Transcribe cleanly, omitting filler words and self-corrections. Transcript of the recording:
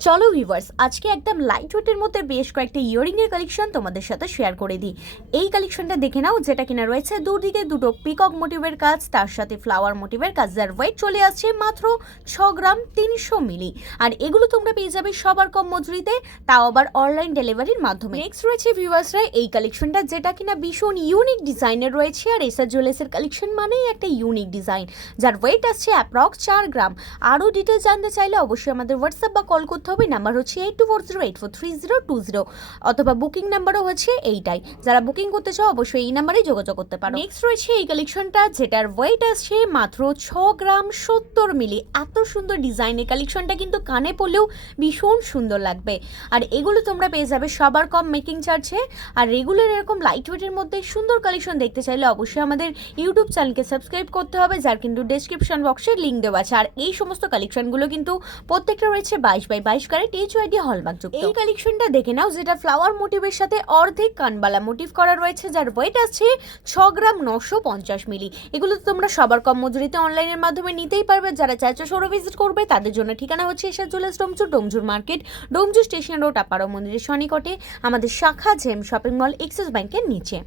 চলো ভিউয়ার্স, আজকে একদম লাইট ওয়েটের মধ্যে বেশ কয়েকটা ইয়ারিং এর কালেকশন তোমাদের সাথে শেয়ার করে দিই। এই কালেকশনটা দেখে নাও, যেটা কিনা রয়েছে দুদিকে দুটো পিকক মোটিভের কাজ, তার সাথে ফ্লাওয়ার মোটিভের কাজ, যার ওয়েট চলে আসছে মাত্র 6 গ্রাম 300 মিলি। আর এগুলো তোমরা পেয়ে যাবে সবার কম মজুরিতে, তাও আবার অনলাইন ডেলিভারির মাধ্যমে। নেক্সট রয়েছে ভিউয়ার্সরা এই কালেকশনটা, যেটা কিনা ভীষণ ইউনিক ডিজাইনের রয়েছে। আর এসআর জুয়েলার্সের কালেকশন মানেই একটা ইউনিক ডিজাইন, যার ওয়েট আসছে অ্যাপ্রক্স 4 গ্রাম। আরও ডিটেলস জানতে চাইলে অবশ্যই আমাদের হোয়াটসঅ্যাপ বা কল করতে হবে। নাম্বার হচ্ছে 8240843020, অথবা বুকিং নাম্বারও হচ্ছে এইটাই। যারা বুকিং করতে চাও অবশ্যই এই নাম্বারেই যোগাযোগ করতে পারো। নেক্সট রয়েছে এই কালেকশনটা, যেটার ওয়েট আসছে মাত্র 6 গ্রাম 70 মিলি। এত সুন্দর ডিজাইনের কালেকশনটা কিন্তু কানে পড়লেও ভীষণ সুন্দর লাগবে। আর এগুলো তোমরা পেয়ে যাবে সবার কম মেকিং চার্জে। আর রেগুলার এরকম লাইট ওয়েটের মধ্যে সুন্দর কালেকশন দেখতে চাইলে অবশ্যই আমাদের ইউটিউব চ্যানেলকে সাবস্ক্রাইব করতে হবে, যার কিন্তু ডেসক্রিপশন বক্সে লিঙ্ক দেওয়া আছে। আর এই সমস্ত কালেকশনগুলো কিন্তু প্রত্যেকটা রয়েছে 22x22 ক্যারেট এইচওআইডি হলমার্ক যুক্ত। এই কালেকশনটা দেখে নাও, যেটা ফ্লাওয়ার মোটিভের সাথে অর্ধেক কানবালা মোটিভ করা রয়েছে, যার ওয়েট আছে 6 গ্রাম 950 মিলি। এগুলো তো তোমরা সবার কম মজুরিতে অনলাইনের মাধ্যমে নিতেই পারবে। যারা চাইছো শোরুম ভিজিট করবে তাদের জন্য ঠিকানা হচ্ছে SR jewellers Domjur, Domjur market, Domjur station road, আপাড়া মন্দিরের সনিকটে, আমাদের শাখা জেম শপিং মল, এক্সিস ব্যাংকের নিচে।